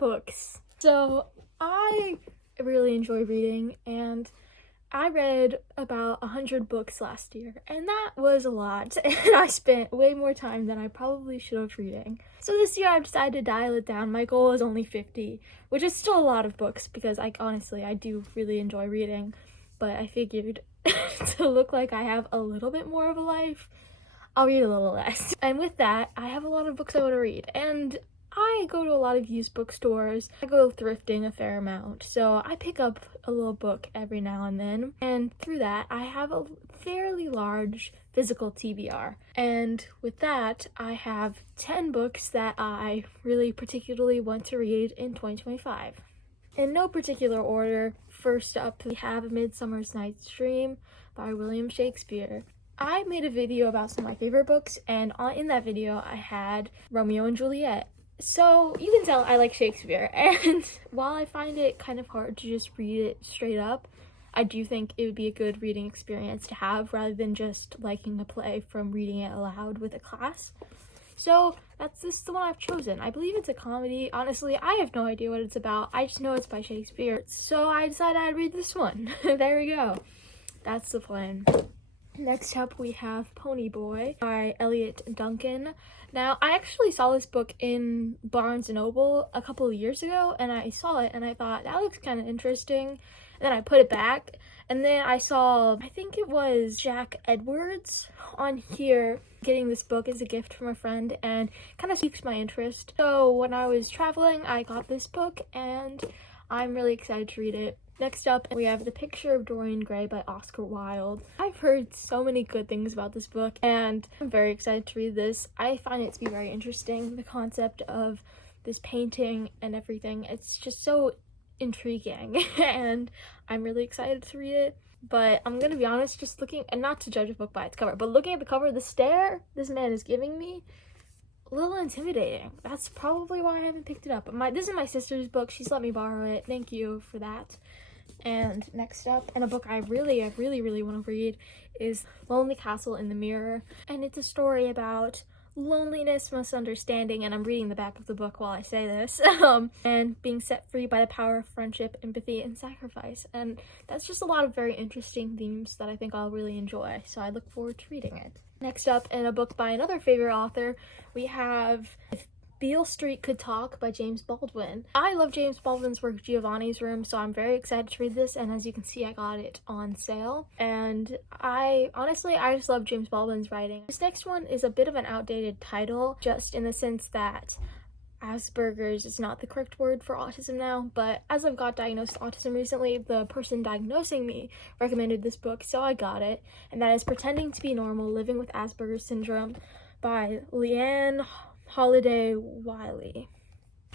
Books. So I really enjoy reading, and I read about 100 books last year, and that was a lot, and I spent way more time than I probably should have reading. So this year I've decided to dial it down. My goal is only 50, which is still a lot of books because honestly, I do really enjoy reading, but I figured to look like I have a little bit more of a life, I'll read a little less. And with that, I have a lot of books I want to read, and I go to a lot of used bookstores. I go thrifting a fair amount, so I pick up a little book every now and then, and through that I have a fairly large physical TBR. And with that, I have 10 books that I really particularly want to read in 2025. In no particular order, first up we have A Midsummer's Night's Dream by William Shakespeare. I made a video about some of my favorite books, and in that video I had Romeo and Juliet. So you can tell I like Shakespeare, and while I find it kind of hard to just read it straight up, I do think it would be a good reading experience to have rather than just liking a play from reading it aloud with a class. So this is the one I've chosen. I believe it's a comedy. Honestly, I have no idea what it's about. I just know it's by Shakespeare. So I decided I'd read this one. There we go. That's the plan. Next up, we have Pony Boy by Elliot Duncan. Now, I actually saw this book in Barnes & Noble a couple of years ago, and I saw it and I thought, that looks kind of interesting. And then I put it back, and then I saw, I think it was Jack Edwards on here getting this book as a gift from a friend, and kind of piques my interest. So when I was traveling, I got this book, and I'm really excited to read it. Next up, we have The Picture of Dorian Gray by Oscar Wilde. I've heard so many good things about this book, and I'm very excited to read this. I find it to be very interesting, the concept of this painting and everything. It's just so intriguing, and I'm really excited to read it. But I'm gonna be honest, just looking, and not to judge a book by its cover, but looking at the cover, the stare this man is giving me, a little intimidating. That's probably why I haven't picked it up. This is my sister's book. She's let me borrow it. Thank you for that. And next up, and a book I really want to read, is Lonely Castle in the Mirror. And it's a story about loneliness, misunderstanding, and I'm reading the back of the book while I say this, and being set free by the power of friendship, empathy, and sacrifice. And that's just a lot of very interesting themes that I think I'll really enjoy, so I look forward to reading it. Next up, in a book by another favorite author, we have If Beale Street Could Talk by James Baldwin. I love James Baldwin's work, Giovanni's Room, so I'm very excited to read this, and as you can see, I got it on sale. And I just love James Baldwin's writing. This next one is a bit of an outdated title, just in the sense that Asperger's is not the correct word for autism now, but as I've got diagnosed with autism recently, the person diagnosing me recommended this book, so I got it, and that is Pretending to be Normal, Living with Asperger's Syndrome by Leanne Holiday Wiley.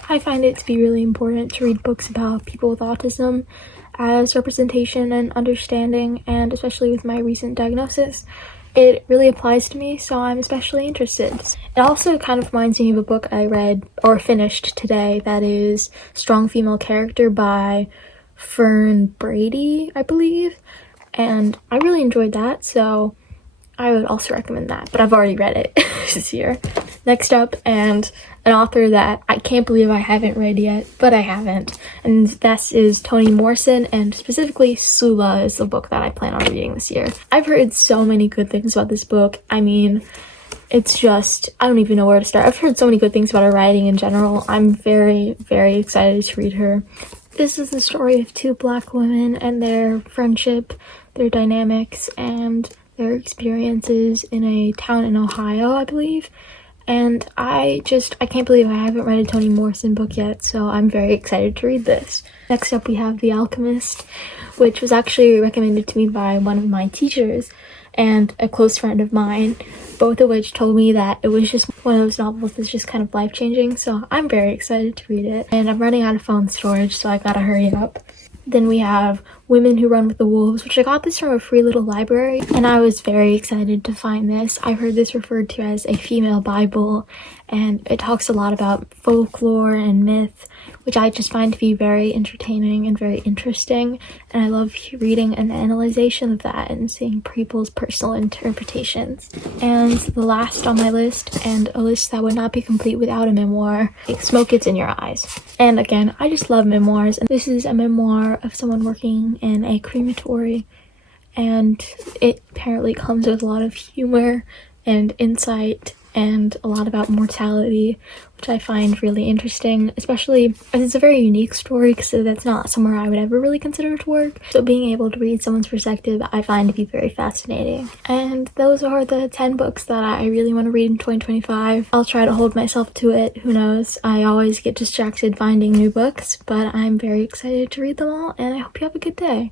I find it to be really important to read books about people with autism as representation and understanding, and especially with my recent diagnosis, it really applies to me, so I'm especially interested. It also kind of reminds me of a book I read or finished today that is Strong Female Character by Fern Brady, I believe, and I really enjoyed that, so I would also recommend that, but I've already read it this year. Next up, and an author that I can't believe I haven't read yet, but I haven't, and that is Toni Morrison, and specifically Sula is the book that I plan on reading this year. I've heard so many good things about this book. I mean, it's just, I don't even know where to start. I've heard so many good things about her writing in general. I'm very excited to read her. This is the story of two Black women and their friendship, their dynamics, and their experiences in a town in Ohio, I believe. And I can't believe I haven't read a Toni Morrison book yet, so I'm very excited to read this. Next up, we have The Alchemist, which was actually recommended to me by one of my teachers and a close friend of mine, both of which told me that it was just one of those novels that's just kind of life-changing, so I'm very excited to read it. And I'm running out of phone storage, so I gotta hurry up. Then we have Women Who Run with the Wolves, which I got this from a free little library, and I was very excited to find this. I've heard this referred to as a female Bible, and it talks a lot about folklore and myth, which I just find to be very entertaining and very interesting, and I love reading an analyzation of that and seeing people's personal interpretations. And the last on my list, and a list that would not be complete without a memoir, Smoke Gets in Your Eyes. And again, I just love memoirs, and this is a memoir of someone working in a crematory, and it apparently comes with a lot of humor and insight and a lot about mortality, which I find really interesting, especially as it's a very unique story because that's not somewhere I would ever really consider to work. So being able to read someone's perspective I find to be very fascinating. And those are the 10 books that I really want to read in 2025. I'll try to hold myself to it, who knows. I always get distracted finding new books, but I'm very excited to read them all, and I hope you have a good day.